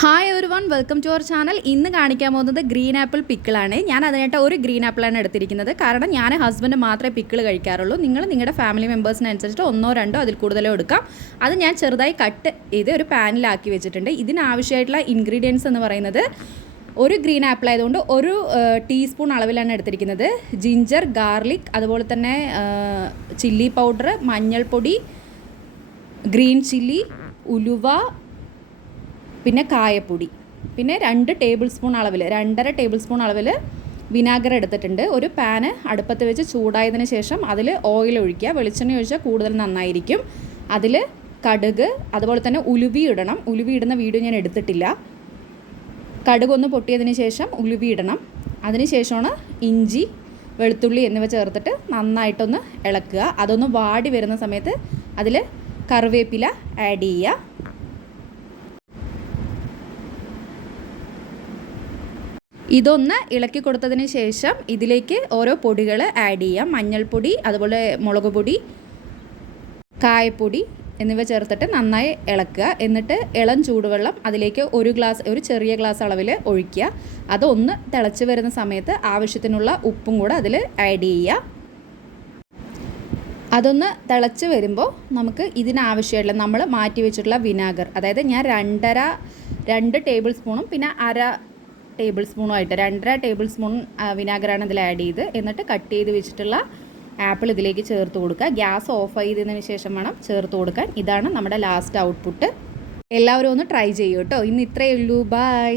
Hi everyone, welcome to our channel. ഇന്ന് കാണിക്കാൻ പോകുന്നത് ഗ്രീൻ ആപ്പിൾ പിക്കിളാണ്. ഞാൻ അതിനായിട്ട് ഒരു ഗ്രീൻ ആപ്പിളാണ് എടുത്തിരിക്കുന്നത്. കാരണം ഞാൻ ഹസ്ബൻഡ് മാത്രമേ പിക്കിൾ കഴിക്കാറുള്ളൂ. നിങ്ങളുടെ ഫാമിലി മെമ്പേഴ്സിനനുസരിച്ചിട്ട് ഒന്നോ രണ്ടോ അതിൽ കൂടുതലോ എടുക്കാം. അത് ഞാൻ ചെറുതായി കട്ട് ചെയ്ത് ഒരു പാനിലാക്കി വെച്ചിട്ടുണ്ട്. ഇതിനാവശ്യമായിട്ടുള്ള ഇൻഗ്രീഡിയൻസ് എന്ന് പറയുന്നത്, ഒരു ഗ്രീൻ ആപ്പിൾ ആയതുകൊണ്ട് ഒരു ടീസ്പൂൺ അളവിലാണ് എടുത്തിരിക്കുന്നത്. ജിഞ്ചർ, ഗാർലിക്, അതുപോലെ തന്നെ ചില്ലി പൗഡർ, മഞ്ഞൾപ്പൊടി, ഗ്രീൻ ചില്ലി, ഉലുവ, പിന്നെ കായപ്പൊടി, പിന്നെ 2 ടേബിൾ സ്പൂൺ അളവിൽ 2.5 ടേബിൾ സ്പൂൺ അളവിൽ വിനാഗർ എടുത്തിട്ടുണ്ട്. ഒരു പാന് അടുപ്പത്ത് വെച്ച് ചൂടായതിന് ശേഷം അതിൽ ഓയിൽ ഒഴിക്കുക. വെളിച്ചെണ്ണ ഒഴിച്ചാൽ കൂടുതൽ നന്നായിരിക്കും. അതിൽ കടുക്, അതുപോലെ തന്നെ ഉലുവി ഇടണം. ഉലുവി ഇടുന്ന വീഡിയോ ഞാൻ എടുത്തിട്ടില്ല. കടുക് ഒന്ന് പൊട്ടിയതിന് ശേഷം ഉലുവി ഇടണം. അതിന് ശേഷമാണ് ഇഞ്ചി, വെളുത്തുള്ളി എന്നിവ ചേർത്തിട്ട് നന്നായിട്ടൊന്ന് ഇളക്കുക. അതൊന്ന് വാടി വരുന്ന സമയത്ത് അതിൽ കറിവേപ്പില ആഡ് ചെയ്യുക. ഇതൊന്ന് ഇളക്കി കൊടുത്തതിന് ശേഷം ഇതിലേക്ക് ഓരോ പൊടികൾ ആഡ് ചെയ്യാം. മഞ്ഞൾപ്പൊടി, അതുപോലെ മുളക് പൊടി, കായപ്പൊടി എന്നിവ ചേർത്തിട്ട് നന്നായി ഇളക്കുക. എന്നിട്ട് ഇളം ചൂടുവെള്ളം അതിലേക്ക് ഒരു ചെറിയ ഗ്ലാസ് അളവിൽ ഒഴിക്കുക. അതൊന്ന് തിളച്ച് വരുന്ന സമയത്ത് ആവശ്യത്തിനുള്ള ഉപ്പും കൂടെ അതിൽ ആഡ് ചെയ്യുക. അതൊന്ന് തിളച്ച് വരുമ്പോൾ നമുക്ക് ഇതിനാവശ്യമായിട്ടുള്ള നമ്മൾ മാറ്റി വെച്ചിട്ടുള്ള വിനാഗർ, അതായത് ഞാൻ 2 ടേബിൾ സ്പൂണും പിന്നെ 1/2 ടേബിൾ സ്പൂണുമായിട്ട് 2.5 ടേബിൾ സ്പൂൺ വിനാഗറാണ് ഇതിൽ ആഡ് ചെയ്ത്. എന്നിട്ട് കട്ട് ചെയ്ത് വെച്ചിട്ടുള്ള ആപ്പിൾ ഇതിലേക്ക് ചേർത്ത് കൊടുക്കുക. ഗ്യാസ് ഓഫ് ചെയ്തതിന് ശേഷം വേണം ചേർത്ത് കൊടുക്കാൻ. ഇതാണ് നമ്മുടെ ലാസ്റ്റ് ഔട്ട്പുട്ട്. എല്ലാവരും ഒന്ന് ട്രൈ ചെയ്യൂ കേട്ടോ. ഇന്ന് ഇത്രയേ ഉള്ളൂ. ബൈ.